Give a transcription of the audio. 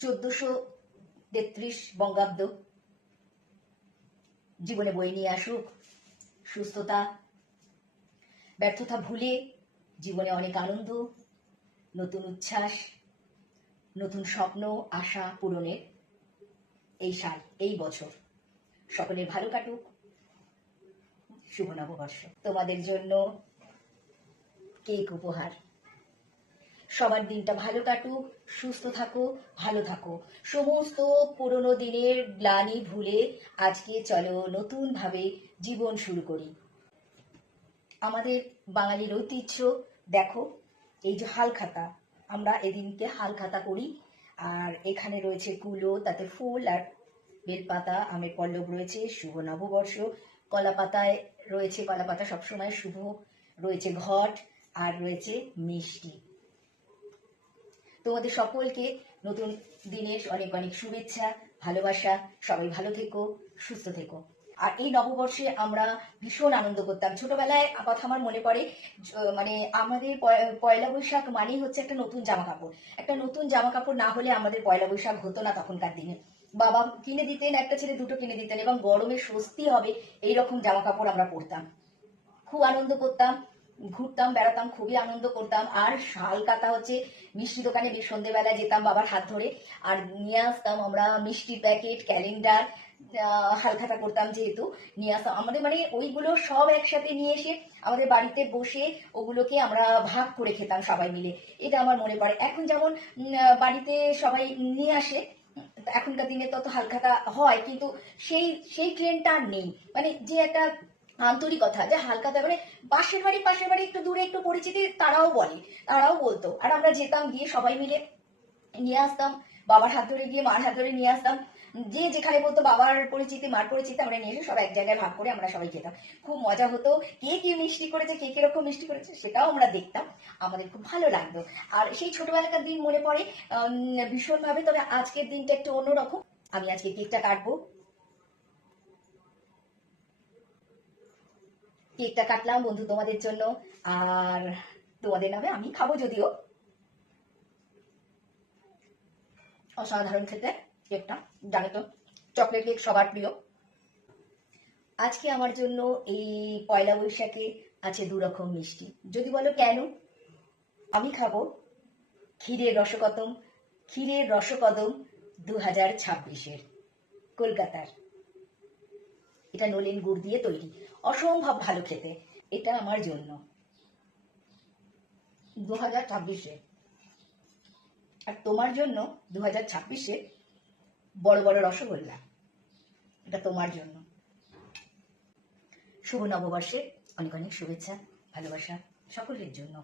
1433 বঙ্গাব্দ জীবনে বয়ে নিয়ে আসুক সুস্থতা, ব্যর্থতা ভুলে জীবনে অনেক আনন্দ, নতুন উচ্ছ্বাস, নতুন স্বপ্ন, আশা পূরণের এই সাল, এই বছর সকলের ভালো কাটুক। শুভ নববর্ষ। তোমাদের জন্য কেক উপহার। সবার দিনটা ভালো কাটুক, সুস্থ থাকো, ভালো থাকো। সমস্ত পুরনো দিনের গ্লানি ভুলে আজকে চলো নতুন ভাবে জীবন শুরু করি। আমাদের বাঙালির ঐতিহ্য দেখো, এই যে হালখাতা, আমরা এদিনকে হালখাতা করি। আর এখানে রয়েছে কুলো, তাতে ফুল আর বেলপাতা, আমের পল্লব রয়েছে, শুভ নববর্ষ। কলা পাতায় রয়েছে, কলা পাতা সবসময় শুভ, রয়েছে ঘট, আর রয়েছে মিষ্টি। তোমাদের সকলকে নতুন দিনের অনেক অনেক শুভেচ্ছা, ভালোবাসা। সবাই ভালো থেকো, সুস্থ থেকো। আর এই নববর্ষে আমরা ভীষণ আনন্দ করতাম। ছোটবেলায় কথা আমার মনে পড়ে, মানে আমাদের পয়লা বৈশাখ মানেই হচ্ছে একটা নতুন জামা কাপড়। একটা নতুন জামা কাপড় না হলে আমাদের পয়লা বৈশাখ হতো না তখনকার দিনে। বাবা কিনে দিতেন, একটা ছেলে দুটো কিনে দিতেন, এবং গরমে স্বস্তি হবে এইরকম জামা কাপড় আমরা পরতাম। খুব আনন্দ করতাম, ঘুরতাম, বেড়াতাম, খুবই আনন্দ করতাম। আর হালখাতা হচ্ছে মিষ্টি দোকানে সন্ধ্যেবেলায় যেতাম বাবার হাত ধরে, আর নিয়ে আসতাম আমরা মিষ্টির প্যাকেট, ক্যালেন্ডার। হালখাতা করতাম যেহেতু, নিয়ে আসতাম আমাদের, মানে ওইগুলো সব একসাথে নিয়ে এসে আমাদের বাড়িতে বসে ওগুলোকে আমরা ভাগ করে খেতাম সবাই মিলে। এটা আমার মনে পড়ে। এখন যেমন বাড়িতে সবাই নিয়ে আসে, এখনকার দিনে তত হালখাতা হয়, কিন্তু সেই সেই ট্রেন্ডটা আর নেই। মানে যে একটা আন্তরিকতা, যে হালখাতা, মানে পাশের বাড়ি একটু দূরে একটু পরিচিতি, তারাও বলতো, আর আমরা যেতাম, গিয়ে সবাই মিলে নিয়ে আসতাম, বাবার হাত ধরে গিয়ে মার হাত ধরে নিয়ে আসতাম। যে যেখানে বলতো বাবার পরিচিতি, মার পরিচিতি, আমরা নিয়ে এসে সব এক জায়গায় ভাগ করে আমরা সবাই খেতাম। খুব মজা হতো। কে কি মিষ্টি করেছে, কে কিরকম মিষ্টি করেছে, সেটাও আমরা দেখতাম। আমাদের খুব ভালো লাগতো। আর সেই ছোটবেলাকার দিন মনে পড়ে ভীষণভাবে। তবে আজকের দিনটা একটু অন্যরকম। আমি আজকে কেকটা কাটবো, কেকটা কাটলাম বন্ধু তোমাদের জন্য, আর তোমাদের নামে আমি খাবো, যদিও অসাধারণ খেতে কেকটা, জানো তো চকলেট কেক সবার প্রিয়। আজকে আমার জন্য এই পয়লা বৈশাখে আছে দু রকম মিষ্টি। যদি বলো কেন, আমি খাবো ক্ষীরের রসকদম 2026-এর, কলকাতার। এটা নলেন গুড় দিয়ে তৈরি, অসম্ভব ভালো খেতে। এটা আমার জন্য 2026-এ। আর তোমার জন্য 2026-এ বড় বড় রসগোল্লা, এটা তোমার জন্য। শুভ নববর্ষে অনেক অনেক শুভেচ্ছা, ভালোবাসা সকলের জন্য।